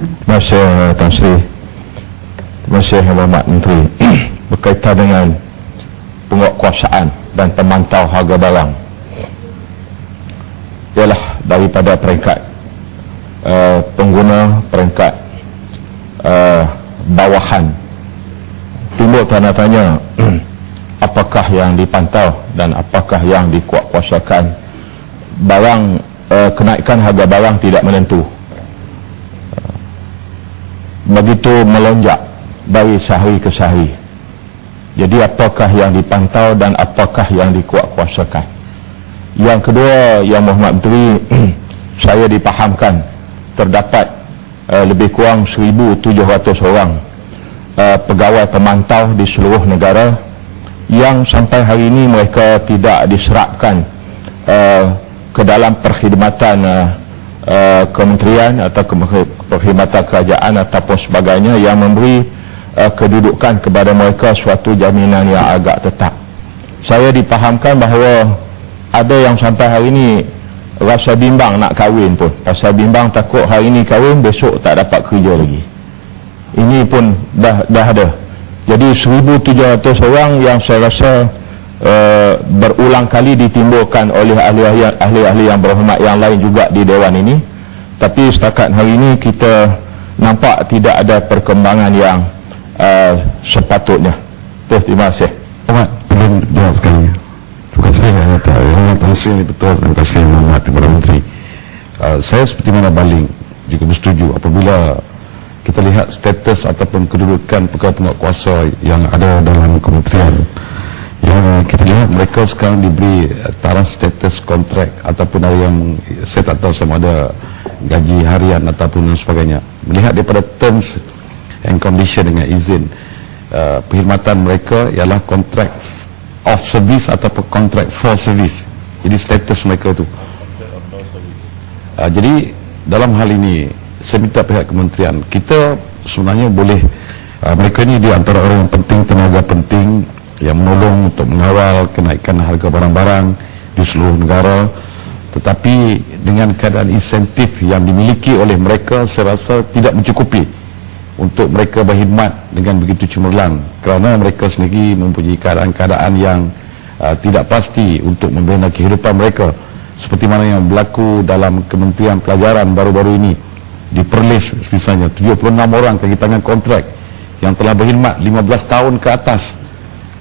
Terima kasih Tan Sri. Terima kasih Yang Berhormat Menteri. Berkaitan dengan penguatkuasaan dan pemantau harga barang, ialah daripada peringkat pengguna, peringkat bawahan, timbul tanda tanya apakah yang dipantau dan apakah yang dikuatkuasakan. Barang kenaikan harga barang tidak menentu, begitu melonjak dari sehari ke sehari. Jadi apakah yang dipantau dan apakah yang dikuatkuasakan? Yang kedua, Yang Berhormat Menteri, saya dipahamkan terdapat lebih kurang 1,700 orang pegawai pemantau di seluruh negara yang sampai hari ini mereka tidak diserapkan ke dalam perkhidmatan kementerian atau perkhidmatan kerajaan ataupun sebagainya, yang memberi kedudukan kepada mereka suatu jaminan yang agak tetap. Saya dipahamkan bahawa ada yang sampai hari ini rasa bimbang nak kahwin pun, pasal bimbang takut hari ini kahwin besok tak dapat kerja lagi. Ini pun dah ada. Jadi 1,700 orang yang saya rasa berulang kali ditimbulkan oleh ahli-ahli yang berhormat yang lain juga di Dewan ini. Tapi setakat hari ini kita nampak tidak ada perkembangan yang sepatutnya. Terima kasih. Belum jawab sekali. Terima kasih Tan Sri, ini betul. Terima kasih Yang Berhormat Kepada Menteri. Saya seperti mana baling juga bersetuju apabila kita lihat status ataupun kedudukan pegawai penguatkuasa yang ada dalam kementerian, yang kita lihat mereka sekarang diberi taraf status kontrak ataupun ada yang saya tak tahu sama ada gaji harian ataupun sebagainya. Melihat daripada terms and condition dengan izin perkhidmatan mereka ialah kontrak of service ataupun kontrak for service. Jadi status mereka itu. Jadi dalam hal ini saya minta pihak kementerian, kita sebenarnya boleh mereka ini di antara orang yang penting, tenaga penting yang menolong untuk mengawal kenaikan harga barang-barang di seluruh negara. Tetapi dengan keadaan insentif yang dimiliki oleh mereka, saya rasa tidak mencukupi untuk mereka berkhidmat dengan begitu cemerlang, kerana mereka sendiri mempunyai keadaan-keadaan yang tidak pasti untuk membina kehidupan mereka, seperti mana yang berlaku dalam Kementerian Pelajaran baru-baru ini. Di Perlis misalnya 76 orang kaki tangan kontrak yang telah berkhidmat 15 tahun ke atas,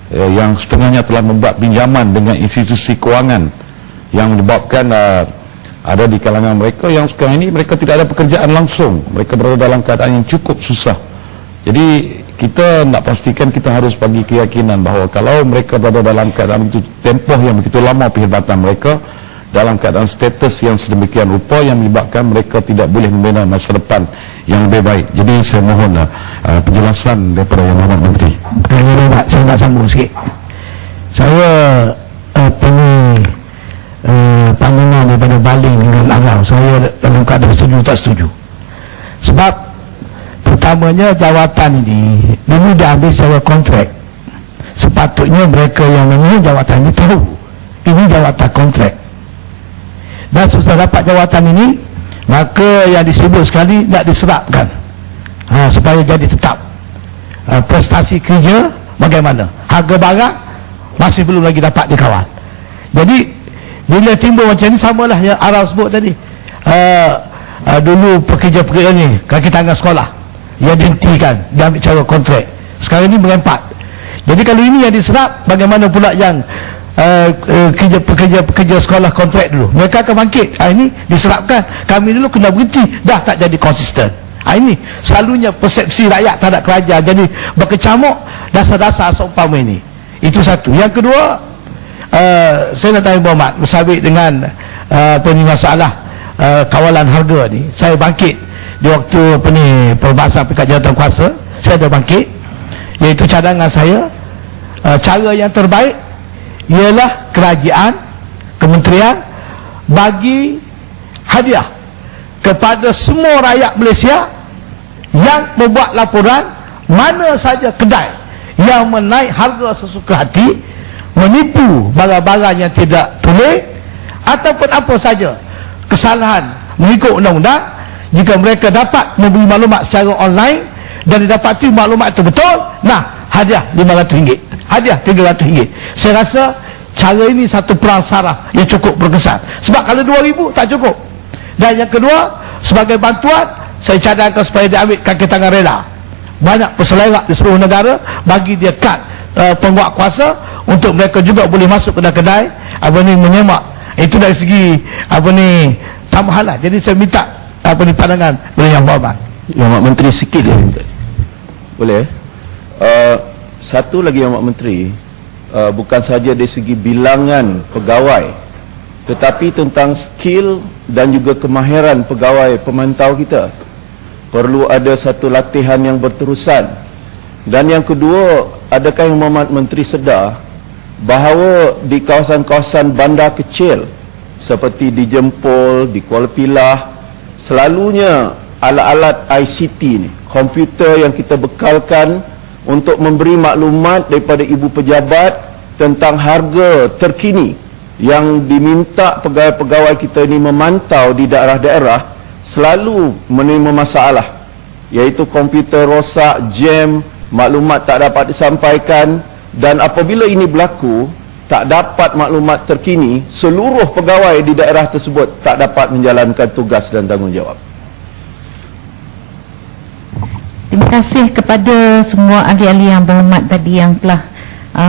yang setengahnya telah membuat pinjaman dengan institusi kewangan yang menyebabkan ada di kalangan mereka yang sekarang ini mereka tidak ada pekerjaan langsung, mereka berada dalam keadaan yang cukup susah. Jadi kita nak pastikan, kita harus bagi keyakinan bahawa kalau mereka berada dalam keadaan itu, tempoh yang begitu lama perkhidmatan mereka dalam keadaan status yang sedemikian rupa yang menyebabkan mereka tidak boleh membina masa depan yang lebih baik. Jadi saya mohonlah penjelasan daripada Yang Berhormat Menteri. Saya nak sambung sikit. Saya pandangan daripada baling dengan Arau, saya dalam keadaan setuju tak setuju. Sebab pertamanya jawatan ini dulu dah habis secara kontrak. Sepatutnya mereka yang memenuhi jawatan ini tahu ini jawatan kontrak. Dan setelah dapat jawatan ini, maka yang disebut sekali nak diserapkan supaya jadi tetap. Prestasi kerja bagaimana, harga barang masih belum lagi dapat dikawal. Jadi bila timbul macam ni, samalah yang Arau sebut tadi. Dulu pekerja-pekerja ni kaki tangan sekolah yang dihentikan, dia ambil cara kontrak. Sekarang ni berempat. Jadi kalau ini yang diserap, bagaimana pula yang pekerja sekolah kontrak dulu? Mereka akan bangkit. Ini diserapkan, kami dulu kena berhenti, dah tak jadi konsisten. Ini selalunya persepsi rakyat terhadap kerajaan jadi berkecamuk dasar-dasar seumpama ini. Itu satu. Yang kedua, saya nak tanya Berhormat bersabit dengan masalah kawalan harga ni. Saya bangkit di waktu perbahasan Peringkat Jawatankuasa, saya dah bangkit, iaitu cadangan saya, cara yang terbaik ialah kerajaan, kementerian bagi hadiah kepada semua rakyat Malaysia yang membuat laporan mana saja kedai yang menaik harga sesuka hati, menipu barang-barang yang tidak tulis, ataupun apa saja kesalahan mengikut undang-undang jika mereka dapat memberi maklumat secara online dan didapati maklumat itu betul, nah, hadiah RM500, hadiah RM300. Saya rasa cara ini satu perang saraf yang cukup berkesan. Sebab kalau RM2,000 tak cukup. Dan yang kedua, sebagai bantuan, saya cadangkan supaya diambil kaki tangan rela. Banyak peselerak di seluruh negara bagi dia kad penguat kuasa untuk mereka juga boleh masuk kedai-kedai menyemak. Itu dari segi tambahan lah. Jadi saya minta pandangan oleh Yang Berhormat. Yang Mak Menteri sikit dia minta. Boleh? Satu lagi Yang Mak Menteri, bukan sahaja dari segi bilangan pegawai, tetapi tentang skill dan juga kemahiran pegawai pemantau kita. Perlu ada satu latihan yang berterusan. Dan yang kedua, adakah Yang Berhormat Menteri sedar bahawa di kawasan-kawasan bandar kecil seperti di Jempol, di Kuala Pilah, selalunya alat-alat ICT ni, komputer yang kita bekalkan untuk memberi maklumat daripada ibu pejabat tentang harga terkini yang diminta pegawai-pegawai kita ini memantau di daerah-daerah, selalu menerima masalah, iaitu komputer rosak, jam, maklumat tak dapat disampaikan. Dan apabila ini berlaku, tak dapat maklumat terkini, seluruh pegawai di daerah tersebut tak dapat menjalankan tugas dan tanggungjawab. Terima kasih kepada semua ahli-ahli yang berhormat tadi yang telah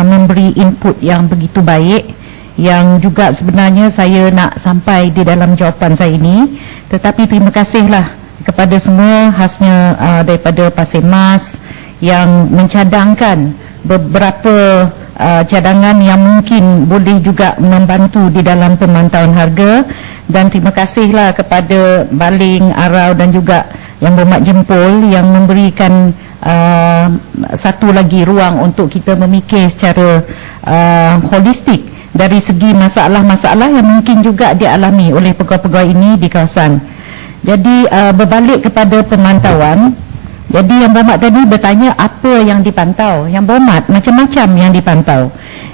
memberi input yang begitu baik, yang juga sebenarnya saya nak sampai di dalam jawapan saya ini. Tetapi terima kasihlah kepada semua, khasnya daripada Pasir Mas yang mencadangkan beberapa cadangan yang mungkin boleh juga membantu di dalam pemantauan harga. Dan terima kasihlah kepada Baling, Arau dan juga Yang Berhormat Jempol yang memberikan satu lagi ruang untuk kita memikir secara holistik dari segi masalah-masalah yang mungkin juga dialami oleh pegawai-pegawai ini di kawasan. Jadi berbalik kepada pemantauan, jadi Yang Berhormat tadi bertanya apa yang dipantau. Yang Berhormat, macam-macam yang dipantau.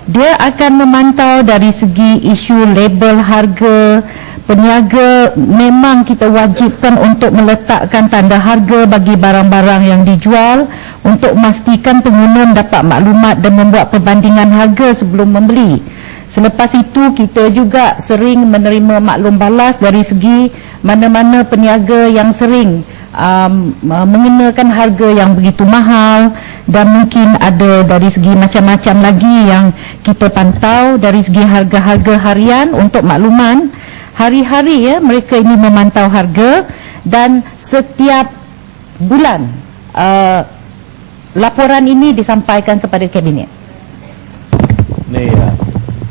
Dia akan memantau dari segi isu label harga. Peniaga memang kita wajibkan untuk meletakkan tanda harga bagi barang-barang yang dijual untuk memastikan pengguna dapat maklumat dan membuat perbandingan harga sebelum membeli. Selepas itu kita juga sering menerima maklum balas dari segi mana-mana peniaga yang sering mengenakan harga yang begitu mahal, dan mungkin ada dari segi macam-macam lagi yang kita pantau dari segi harga-harga harian untuk makluman. Hari-hari ya mereka ini memantau harga, dan setiap bulan laporan ini disampaikan kepada kabinet. Ni